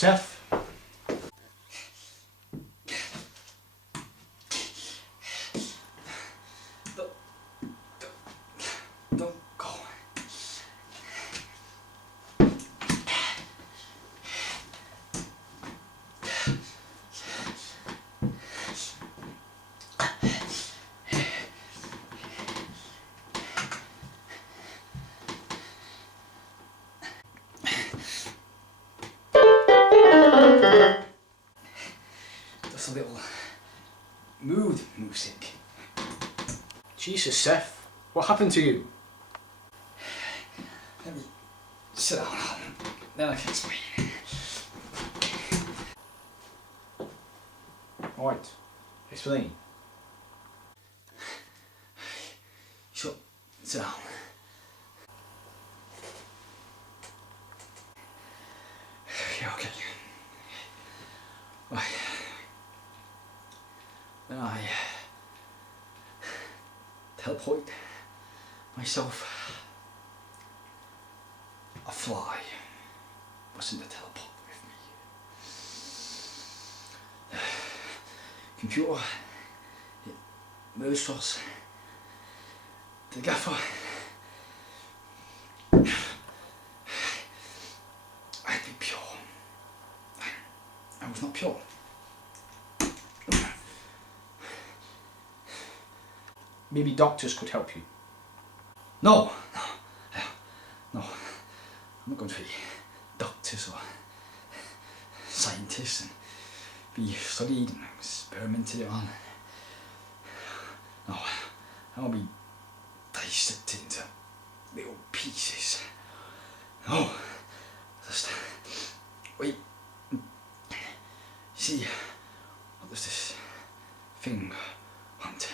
Chef. Don't go. Just a little mood music. Jesus, Chef. What happened to you? Let me sit down, then I can explain. Alright. Explain. Sure, sit down. Yeah, okay. Right. Then I teleport myself. A fly was in the teleport with me. Computer, it merged us together. I'd be pure. I was not pure. Maybe doctors could help you. No. I'm not going to be doctors or scientists and be studied and experimented on. No, I want to be dissected into little pieces. No, just wait. See, what does this thing want to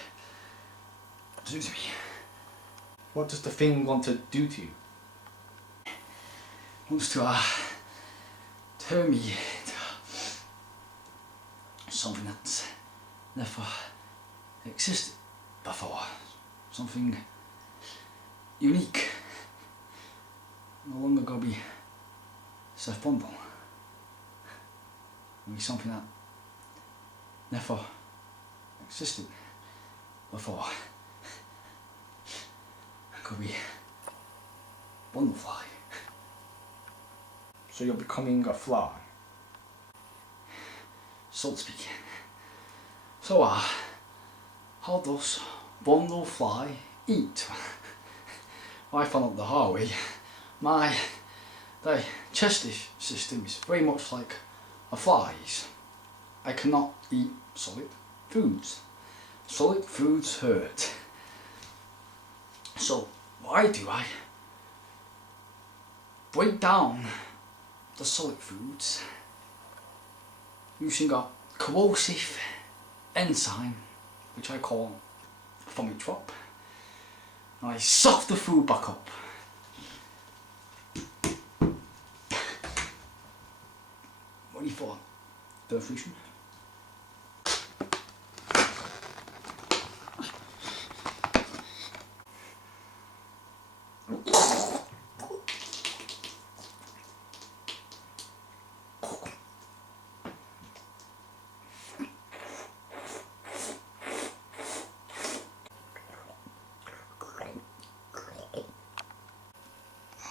do to me? What does the thing want to do to you? Wants to turn me into something that's never existed before. Something unique. No longer gonna be Seth Bundle. It'll be something that never existed before. It could be Bundlefly. So you're becoming a fly. So to speak. So how does Bundlefly eat? I found out the hard way. My digestive system is very much like a fly's. I cannot eat solid foods. Solid foods hurt. So why do I break down the solid foods using a corrosive enzyme, which I call vomit drop. And I suck the food back up. Ready for the fusion?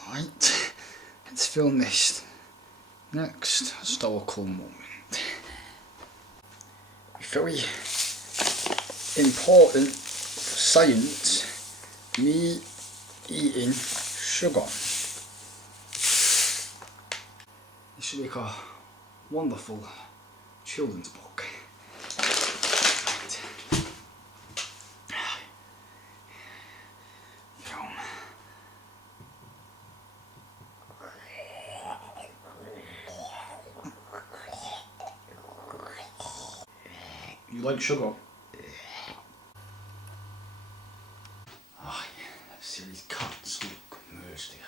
Right, let's film this next historical moment. Very important for science, me eating sugar. This should make a wonderful children's book. Film. You like sugar? Oh, yeah. See these cuts look merged together.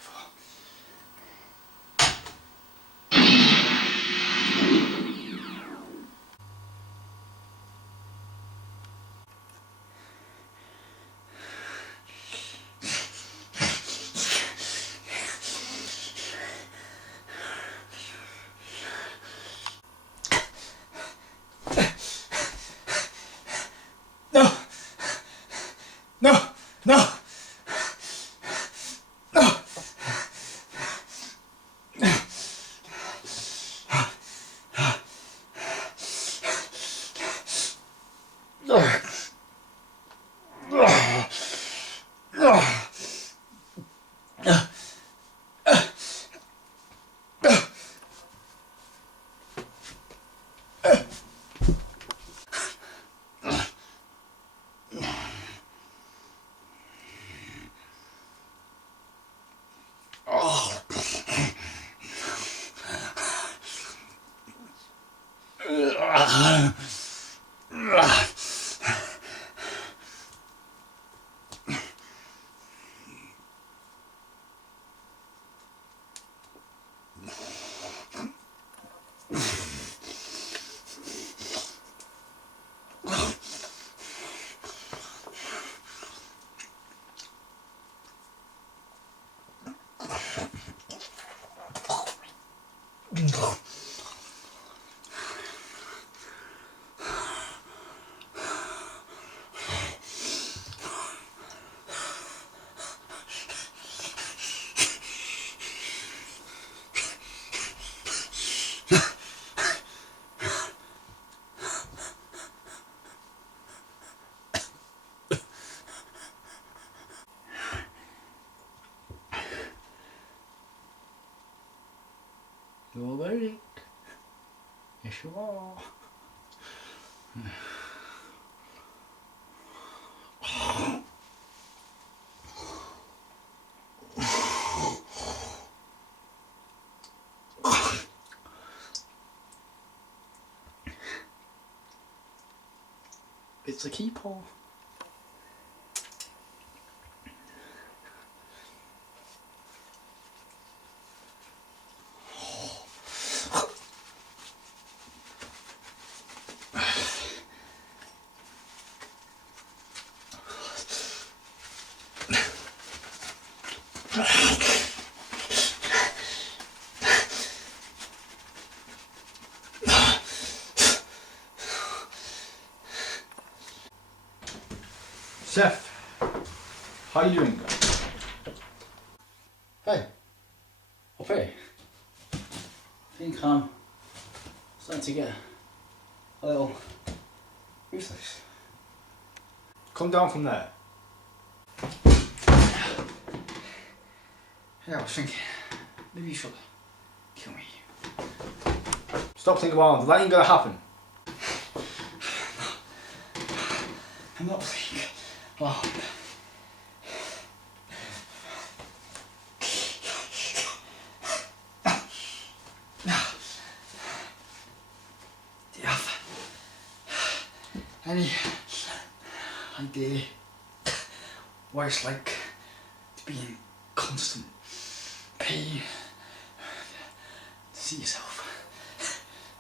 You're awake. Yes, you are. It's a keeper. Seth, how you doing, guy? Hey, up here. I think I'm starting to get a little useless. Come down from there. Yeah, I was thinking, maybe you should kill me. Stop thinking about it. That ain't gonna happen. I'm not playing alone. Do you have any idea what it's like to be in constant pain, to see yourself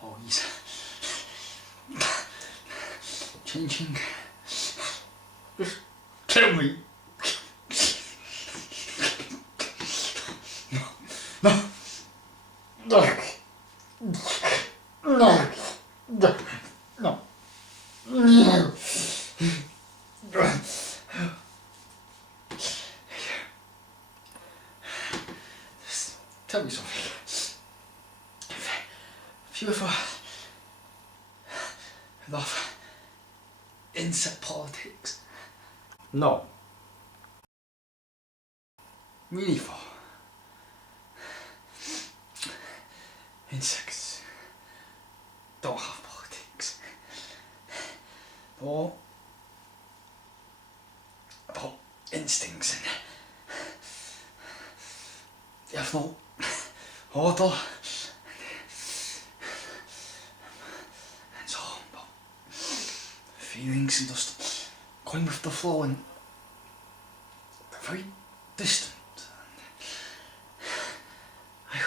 always changing? Just kill me. No. No. No. No. No. No. Just tell me something. Have you ever heard of insect politics? No. Really for insects don't have politics. They're all about instincts and they have no order and it's all about feelings and just going with the flow, and they're very distant. I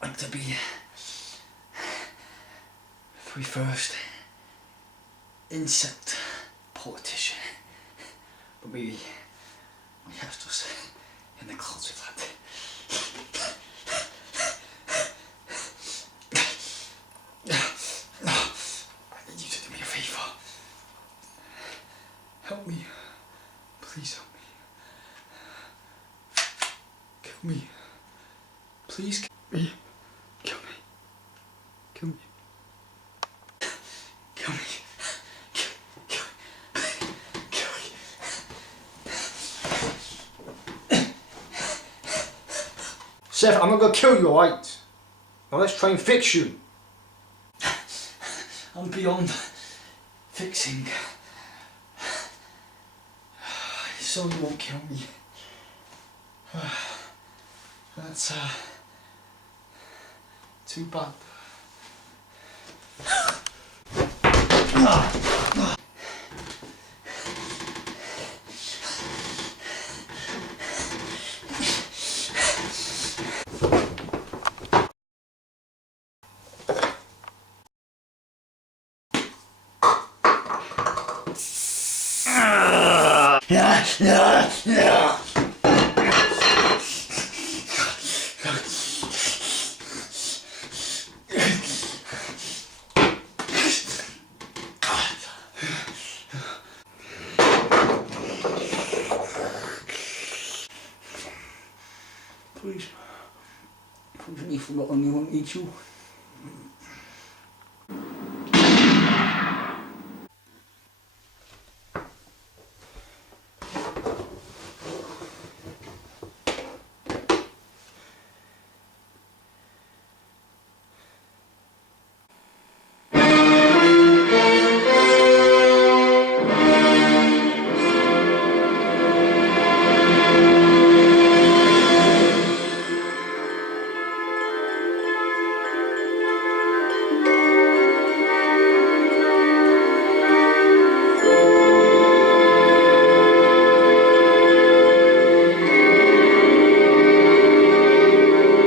would like to be the very first insect politician, but maybe we have just in the closet of that. I need you to do me a favour. Help me. Please help me. Kill me. Please kill me. Kill me. Kill me. Kill me. Kill me. Kill me. Seth, I'm not gonna kill you, alright? Now let's try and fix you. I'm beyond fixing. So you won't kill me. That's too bad. Please, forgive me for not only wanting you.